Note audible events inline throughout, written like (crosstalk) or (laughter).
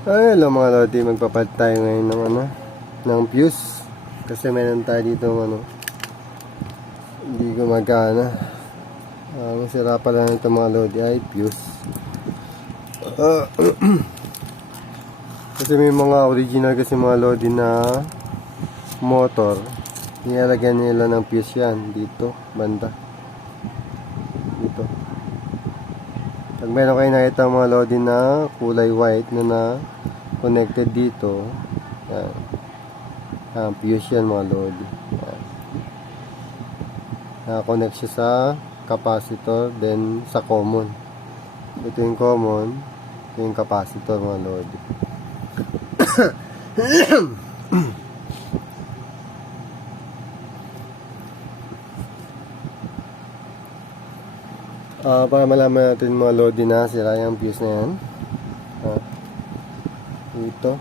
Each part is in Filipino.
Ay, hello mga lodi, magpapalit tayo ngayon ng ano, ng fuse. Kasi meron tayo dito ano, hindi gumagana. Ang sira pala nito mga lodi ay fuse. Ah, (clears throat) kasi may mga original kasi mga lodi na motor. Nilalagyan nila ng fuse yan dito, banda. Dito. Pag meron kayo nakita mga lodi na kulay white na na connected dito, yan. Ah, fuse yan mga lodi. Yan. Nakakonect siya sa capacitor, then sa common. Ito yung common, ito yung capacitor mga lodi. (coughs) (coughs) Ah, para malaman natin mga lodi na sira yung fuse na yan. Ah, ito.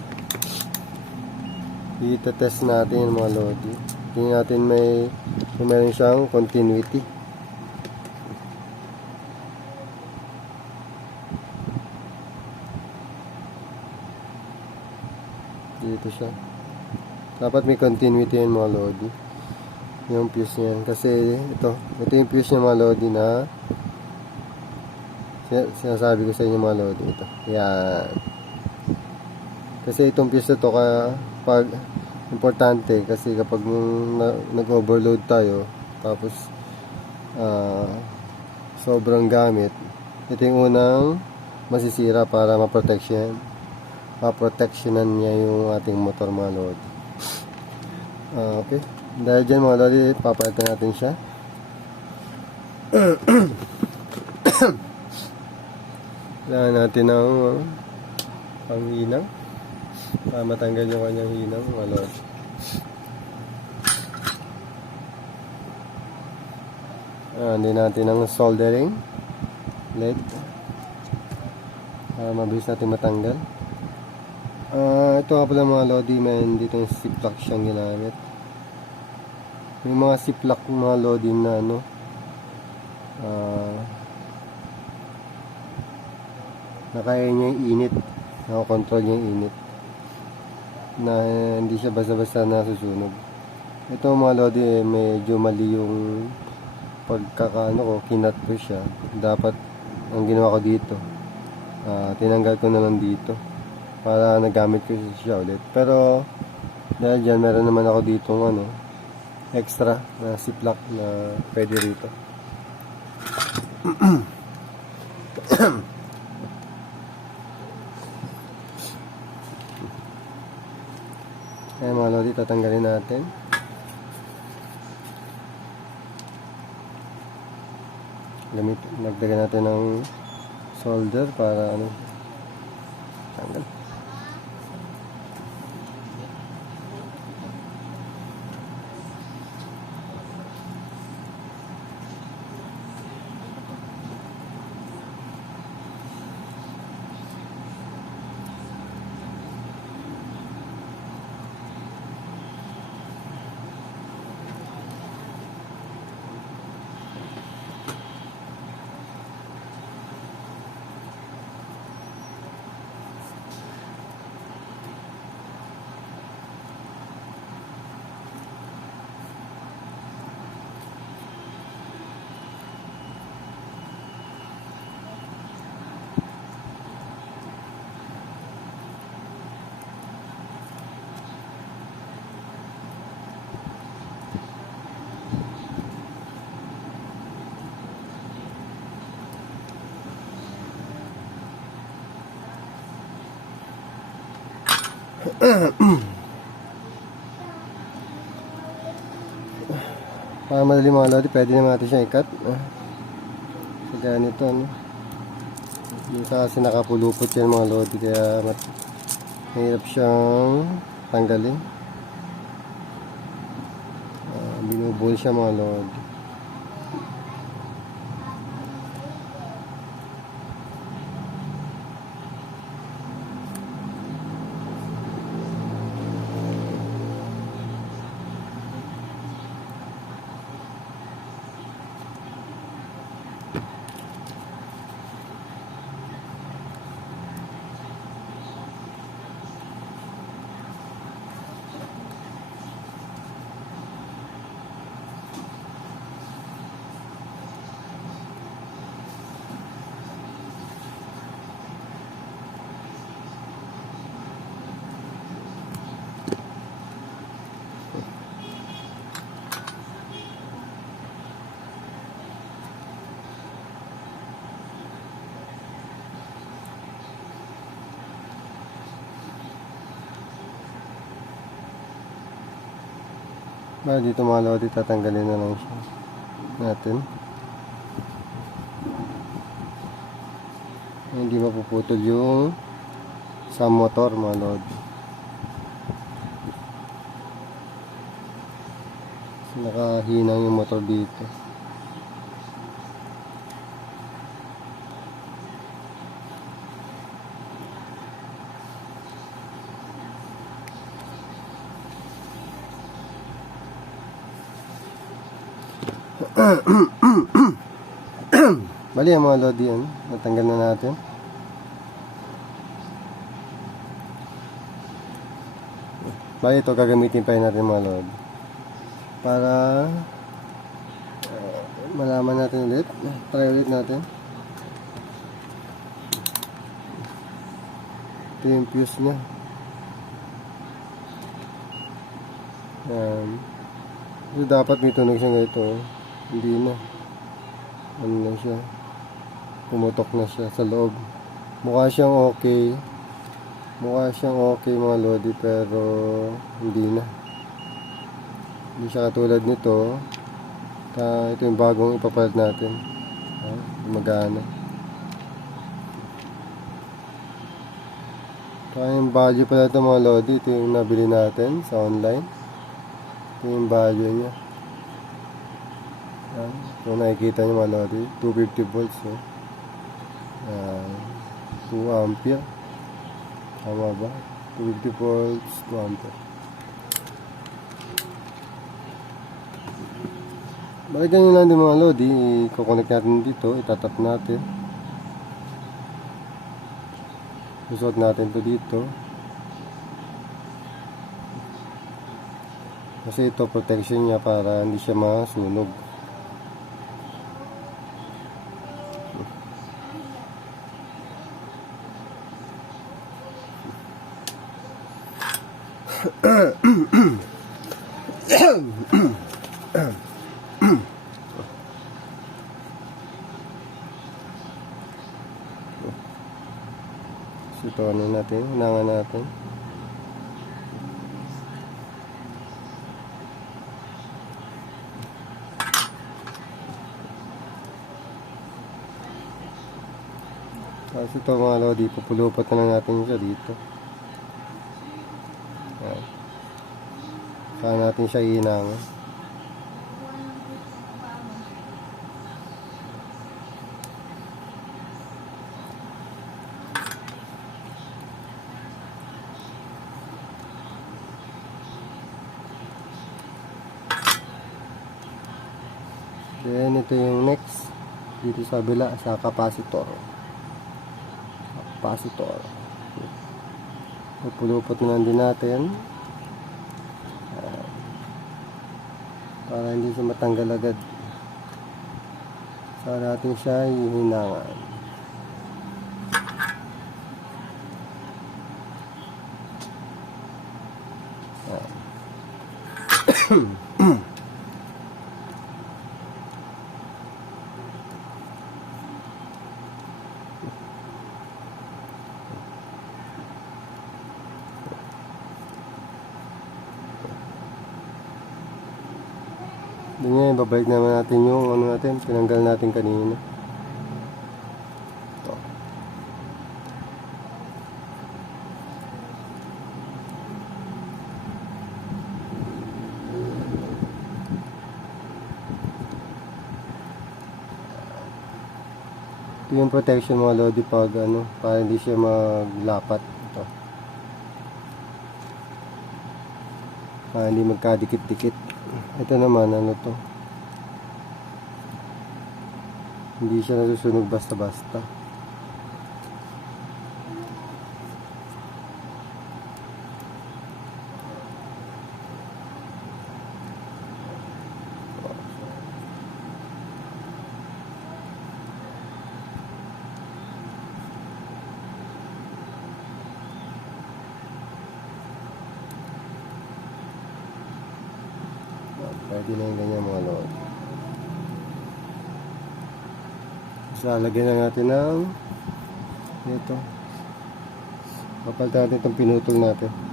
Ito-test natin yung mga lodi. Tingnan natin may kung meron siyang continuity. Dito siya. Dapat may continuity yung mga lodi. Yung fuse niyan. Kasi ito, ito yung fuse niya mga lodi na sinasabi ko sa inyo mga lodi ito. Yan. Kasi itong fuse na to kaya pag importante kasi kapag na, nag-overload tayo tapos ah, sobrang gamit ito yung unang masisira para ma-protection ma-protectionan niya yung ating motor mga lodi. Ah, okay. Dahil dyan mga lodi, papalitan natin siya. (clears throat) (coughs) Kailangan natin ng uh, panghinang para matanggal yung kanyang hinang mga lord. Ah, hindi natin ng soldering lead para mabilis natin matanggal. Ah, ito nga pala mga lodi, may dito yung ziplock siyang ginamit. May mga ziplock mga lodi na ano, ah, nakaya niya yung init. Nakakontrol niya yung init. Na hindi siya basta-basta nasusunog. Ito mga lodi eh, medyo mali yung pagkakaano ko kinat ko siya. Dapat ang ginawa ko dito ah, tinanggal ko na lang dito para nagamit ko siya ulit. Pero dahil dyan meron naman ako dito ano extra na ziplock na pwede rito (clears throat) (coughs) Ayan mga lodi, tatanggalin natin. Gamit, nagdagan natin ng solder para ano, tanggal. Para madali mga lodi, pwede naman natin siya ikat. Ah. So, ganito, ano. Sa kasi nakapulupot yan mga lodi, kaya mat mahirap siyang tanggalin. Ah, binubol siya mga lodi. Ah, dito mga lodi, tatanggalin na lang siya natin. Hindi mapuputol yung sa motor mga lodi. Nakahinang yung motor dito. (coughs) Bali ang mga lodi yan. Natanggal na natin. Bali ito gagamitin pa rin natin mga lodi. Para uh, malaman natin ulit. Try ulit natin. Ito yung fuse niya. Yan. So, dapat may tunog siya ganito. oh. Hindi na. Ano na siya. Pumutok na siya sa loob. Mukha siyang okay. Mukha siyang okay mga lodi pero hindi na. Hindi siya katulad nito. Ta, ito yung bagong ipapalit natin. Ha? Magana. Kaya yung value pala ito mga lodi. Ito yung nabili natin sa online. Ito yung value niya. Yan. Kung nakikita nyo mga lodi, 250 volts. Eh. Yan. 2 ampere. Tama ba? 250 volts, 2 ampere. Bakit ganyan lang din mga lodi, i-connect natin dito, itatap natin. Susot natin to dito. Kasi ito protection niya para hindi siya masunog. So ito ano natin, unangan natin. Tapos ito mga lodi, pupulupat na lang natin siya dito. Saan natin siya iinangan. Then ito yung next dito sa kabila sa capacitor. Capacitor. Pupulupot na lang din natin. Para hindi siya matanggal agad. Saka natin siya hihinangan. Yun (clears throat) nga, babalik naman natin yung ano natin, tinanggal natin kanina. Ito. Ito yung protection mga lodi pag ano, para hindi siya maglapat. Ito. Para hindi magkadikit-dikit. Ito naman, ano to? Hindi siya nasusunog basta-basta. Pwede na yung ganyan mga lord. So, lagyan na natin ng ito. Papalitan natin itong pinutol natin.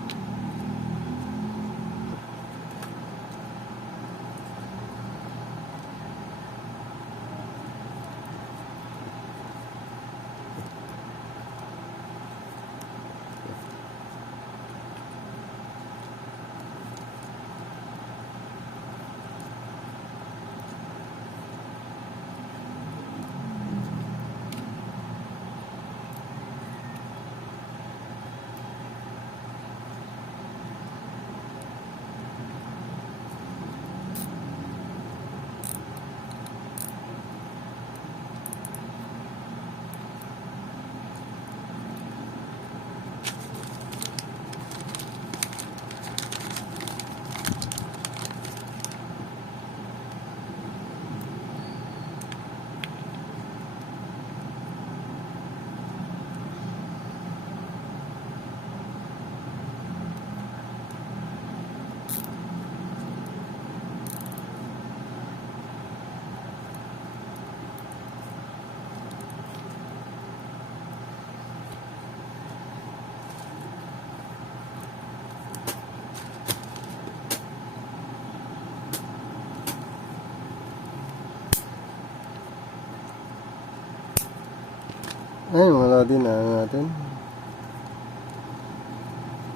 Ayun mga lodi na ano natin.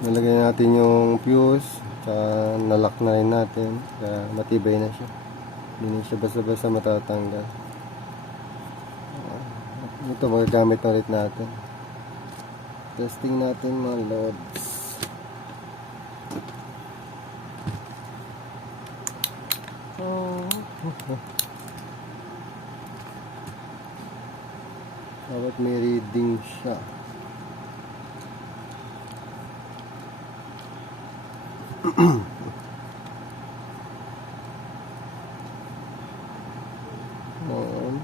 Nalagay natin yung fuse. Tsaka nalock na rin natin. Kaya matibay na siya. Hindi na siya basta-basta matatanggal. Ah, Ito magagamit na ulit natin. Testing natin mga lods. Oh. (laughs) Dapat may reading siya. (clears throat) Noon.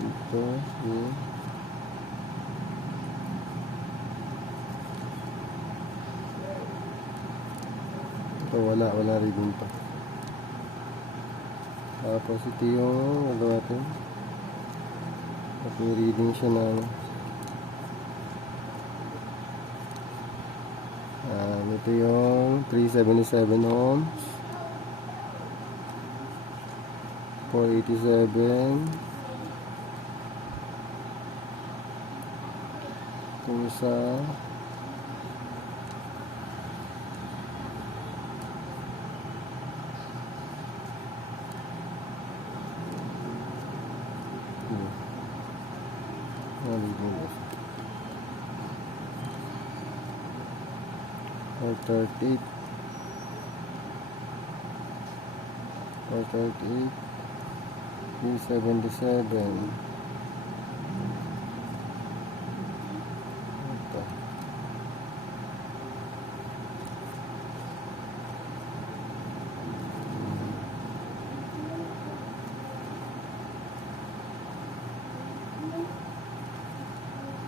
Ito. Yun. Ito wala. Wala reading pa. Tapos ito yung ano natin. At may reading siya na. Ah, ito yung 377 ohms. 487. Itong isa. Hmm. Nalibong na siya. 438 438 377 Ito.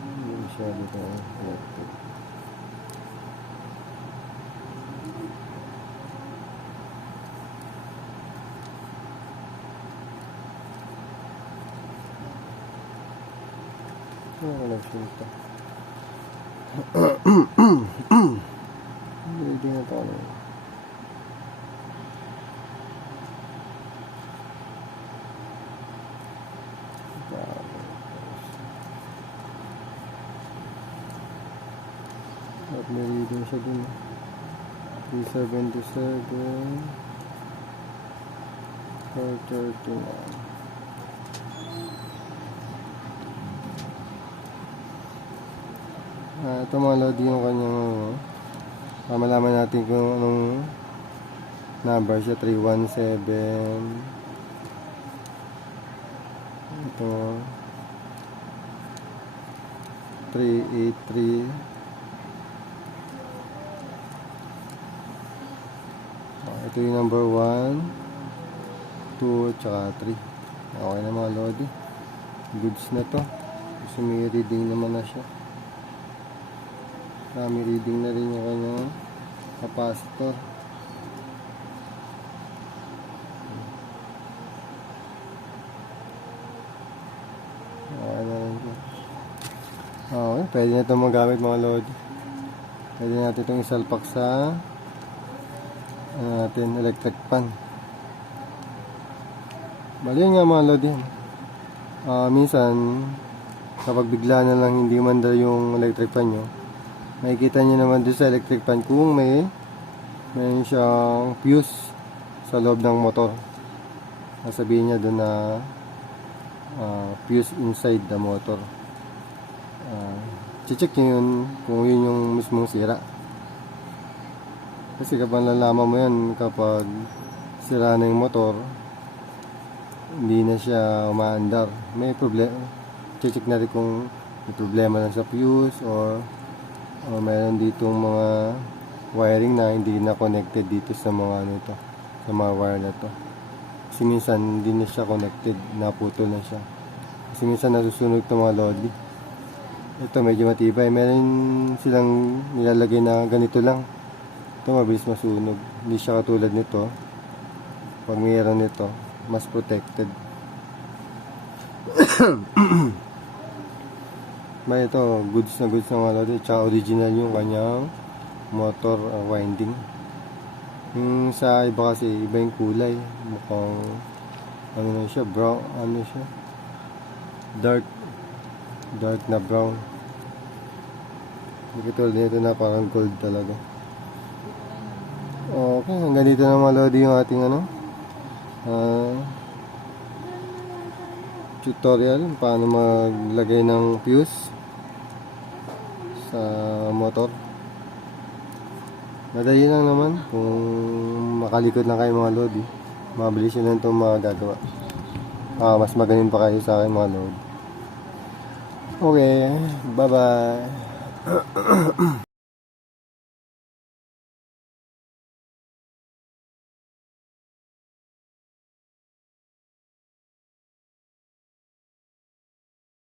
Hindi masyado ito Ano ka nagsulta? Hindi na tayo. At may reading siya dun. 377 439 Ah, ito mga lodi yung kanyang ano. Ah, malaman natin kung anong number siya. 317. Ito. 383. Ah, ito yung number 1, 2, tsaka 3. Okay na mga lodi. Goods na to. Reading naman na siya. Kami reading na rin yung kanyang capacitor. Ito. Okay, pwede na itong magamit mga load. Pwede natin itong isalpak sa ano natin, electric pan. Bali nga mga load yan. Ah, minsan, kapag bigla na lang hindi manda yung electric pan nyo, makikita nyo naman doon sa electric pan kung may may siyang fuse sa loob ng motor. Sasabihin niya doon na ah, fuse inside the motor. Uh, check nyo yun kung yun yung mismong sira. Kasi kapag nalaman mo yan kapag sira na yung motor, hindi na siya umaandar. May problema. Check na rin kung may problema lang sa fuse or o meron ditong mga wiring na hindi na connected dito sa mga ano ito, sa mga wire na to. Kasi minsan hindi na siya connected, naputol na siya. Kasi minsan nasusunog itong mga lodi. Ito medyo matibay. Meron silang nilalagay na ganito lang. Ito mabilis masunog. Hindi siya katulad nito. Pag mayroon nito, mas protected. (coughs) (coughs) May ito, goods na goods na mga lodi. Tsaka original yung kanyang motor uh, winding. Yung sa iba kasi, iba yung kulay. Mukhang, ano na siya, brown, ano siya. dark dark na brown. Hindi katulad nito na parang gold talaga. Okay, hanggang dito na mga lodi yung ating ano. ah, tutorial paano maglagay ng fuse sa motor. Madali lang naman kung makalikod lang kayo mga lodi. Mabilis yun lang itong magagawa. Ah, mas magaling pa kayo sa akin mga lodi. Okay, bye-bye. (clears throat)